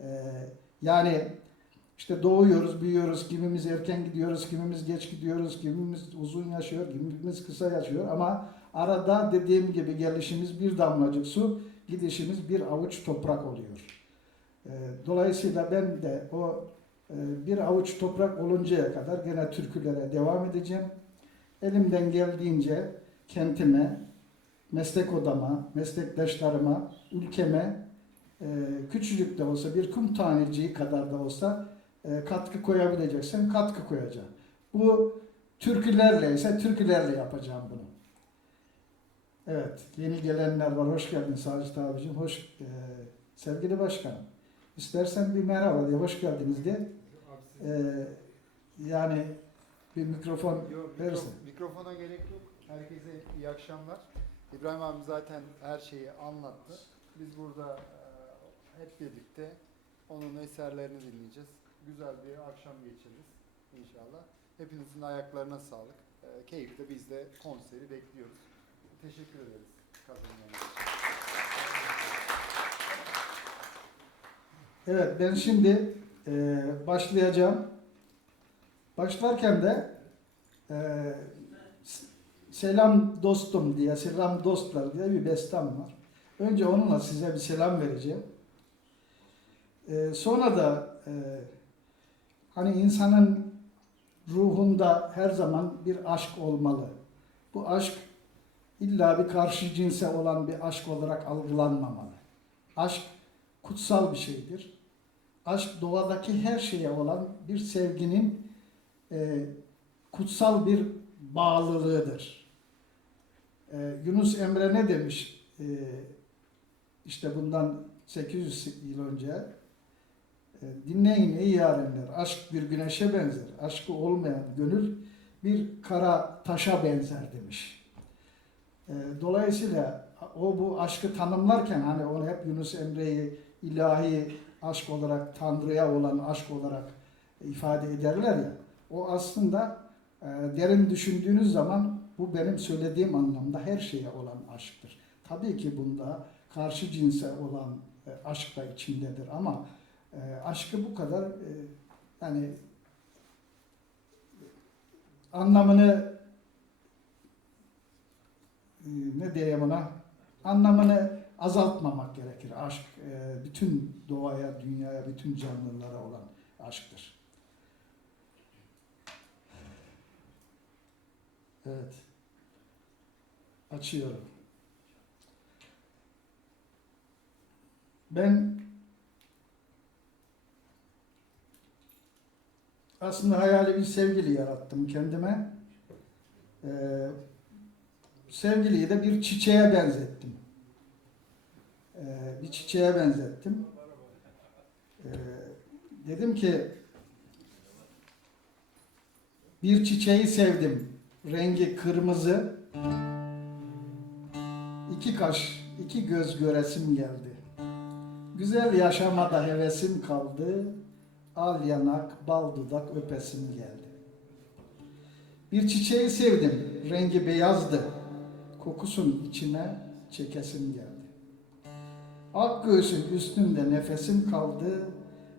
Ee, yani işte doğuyoruz, büyüyoruz, kimimiz erken gidiyoruz, kimimiz geç gidiyoruz, kimimiz uzun yaşıyor, kimimiz kısa yaşıyor ama arada dediğim gibi gelişimiz bir damlacık su, gidişimiz bir avuç toprak oluyor. Ee, Dolayısıyla ben de o e, bir avuç toprak oluncaya kadar gene türkülere devam edeceğim. Elimden geldiğince kentime, meslek odama, meslektaşlarıma, ülkeme e, küçücük de olsa bir kum taneciği kadar da olsa e, katkı koyabileceksem katkı koyacağım. Bu türkülerle ise türkülerle yapacağım bunu. Evet, yeni gelenler var. Hoş geldin Sacit abicim. Hoş, e, sevgili başkanım. İstersen bir merhaba diye, hoş geldiniz diye. E, yani bir mikrofon Yok, mikro- verirsin. mikrofona gerek yok. Herkese iyi akşamlar. İbrahim abi zaten her şeyi anlattı. Biz burada hep birlikte onun eserlerini dinleyeceğiz. Güzel bir akşam geçiririz inşallah. Hepinizin ayaklarına sağlık. E, keyifle biz de konseri bekliyoruz. Teşekkür ederiz katılımlarınız için. Evet, ben şimdi e, başlayacağım. Başlarken de e, selam dostum diye, selam dostlar diye bir bestem var. Önce onunla size bir selam vereceğim. E, sonra da e, hani insanın ruhunda her zaman bir aşk olmalı. Bu aşk illa bir karşı cinse olan bir aşk olarak algılanmamalı. Aşk kutsal bir şeydir. Aşk doğadaki her şeye olan bir sevginin e, kutsal bir bağlılığıdır. E, Yunus Emre ne demiş? E, işte bundan 800 yıl önce dinleyin ey yarenler aşk bir güneşe benzer. Aşkı olmayan gönül bir kara taşa benzer demiş. E, dolayısıyla o bu aşkı tanımlarken hani onu hep Yunus Emre'yi ilahi aşk olarak Tanrı'ya olan aşk olarak ifade ederler ya. O aslında e, derin düşündüğünüz zaman bu benim söylediğim anlamda her şeye olan aşktır. Tabii ki bunda karşı cinse olan e, aşk da içindedir ama e, aşkı bu kadar e, yani anlamını e, ne diyeyim ona anlamını azaltmamak gerekir. Aşk e, bütün doğaya, dünyaya, bütün canlılara olan aşktır. Evet. Açıyorum. Ben aslında hayali bir sevgili yarattım kendime. Ee, sevgiliyi de bir çiçeğe benzettim. Ee, bir çiçeğe benzettim. Ee, dedim ki bir çiçeği sevdim. Rengi kırmızı. İki kaş, iki göz göresim geldi. Güzel yaşamada hevesim kaldı. Al yanak, bal dudak öpesim geldi. Bir çiçeği sevdim. Rengi beyazdı. Kokusun içine çekesim geldi. Ak göğsün üstünde nefesim kaldı.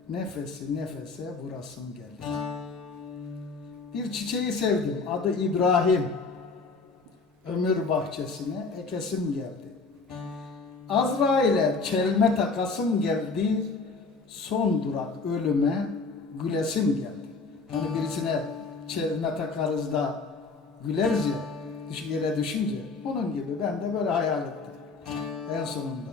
Nefesi nefese vurasım geldi. Bir çiçeği sevdim. Adı İbrahim. Ömür bahçesine ekesim geldi. Azrail'e çelme takasım geldi. Son durak ölüme gülesim geldi. Hani birisine çelme takarız da güleriz ya yere düşünce. Onun gibi ben de böyle hayal ettim. En sonunda.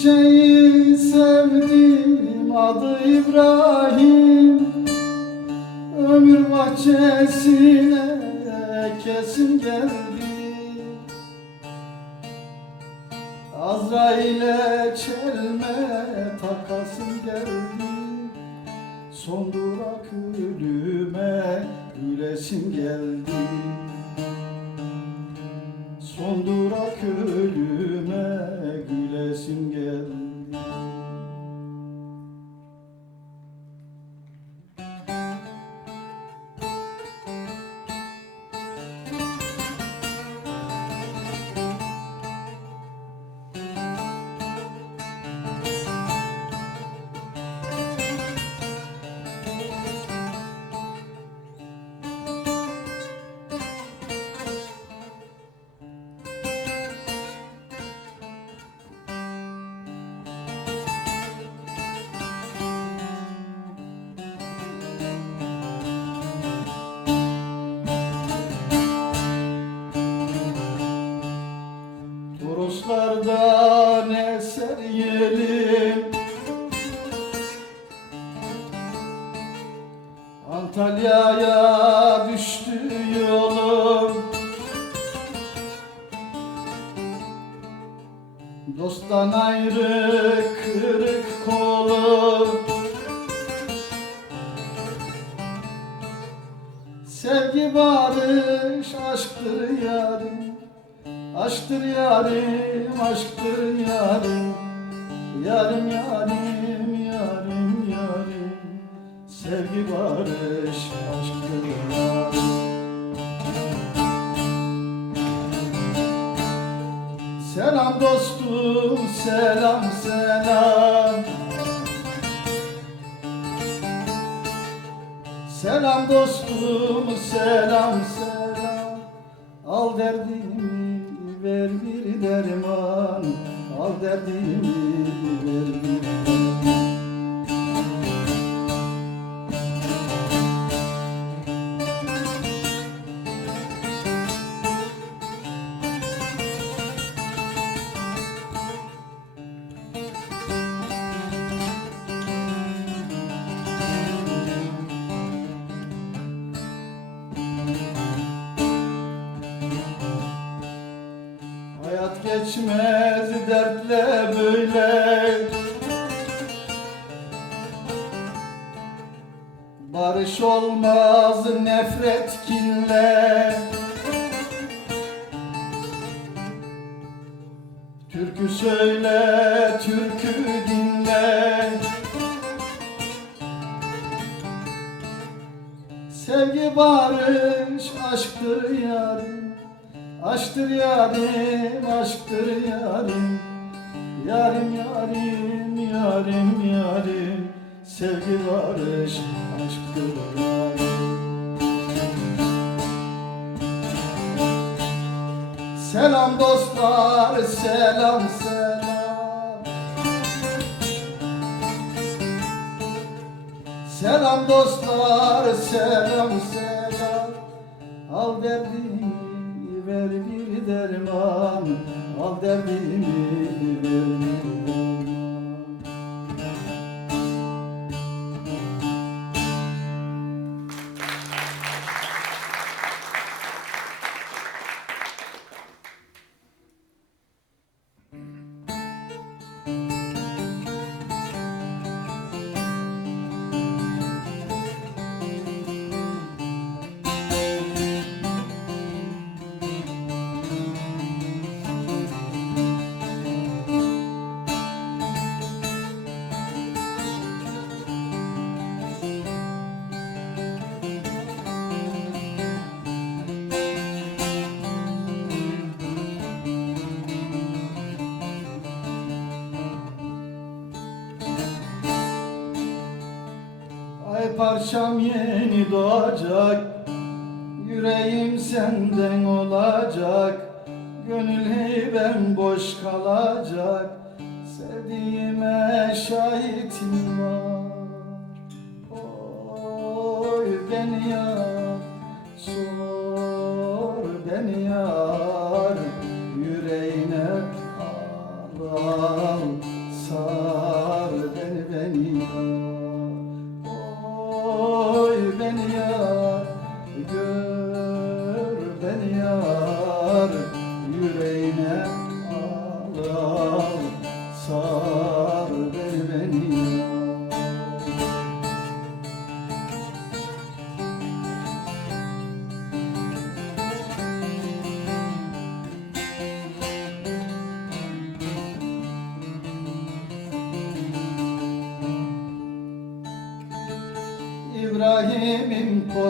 Çiçeği sevdim adı İbrahim. Ömür bahçesine kesim geldi. Azrail'e çelme takasım geldi. Son durak ölüme gülesim geldi Dosttan ayrı kırık kolum Sevgi barış aşktır yarim Aşktır yarim, aşktır yarim Yarim, yarim, yarim, yarim Sevgi barış, Selam dostum, selam, selam. Selam dostum, selam, selam. Al derdimi, ver bir derman. Al derdimi, ver bir geçmez dertle böyle. Barış olmaz nefret kinle. Türkü söyle, türkü dinle. Sevgi barış aşktır yarim Aşktır yarim, aşktır yarim. Yarim, yarim, yarim, yarim. Sevgi barış aşktır yarim. Selam dostlar, selam selam. Selam dostlar, selam selam. Al derdimi, ver bir derman Al derdimi, ver parçam yeni doğacak. Yüreğim senden olacak. Gönül heybem boş kalacak. Sevdiğime şahitim var. Oy beni yar Sor beni yar. Yüreğine al al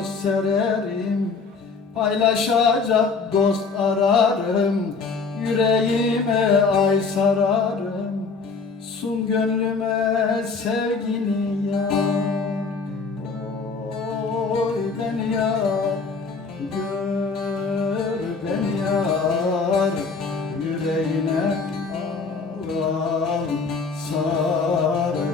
toz sererim Paylaşacak dost ararım. Yüreğime ay sararım Sun gönlüme sevgini ya. Oy beni ya Gör beni yar. Yüreğine al, al Sar.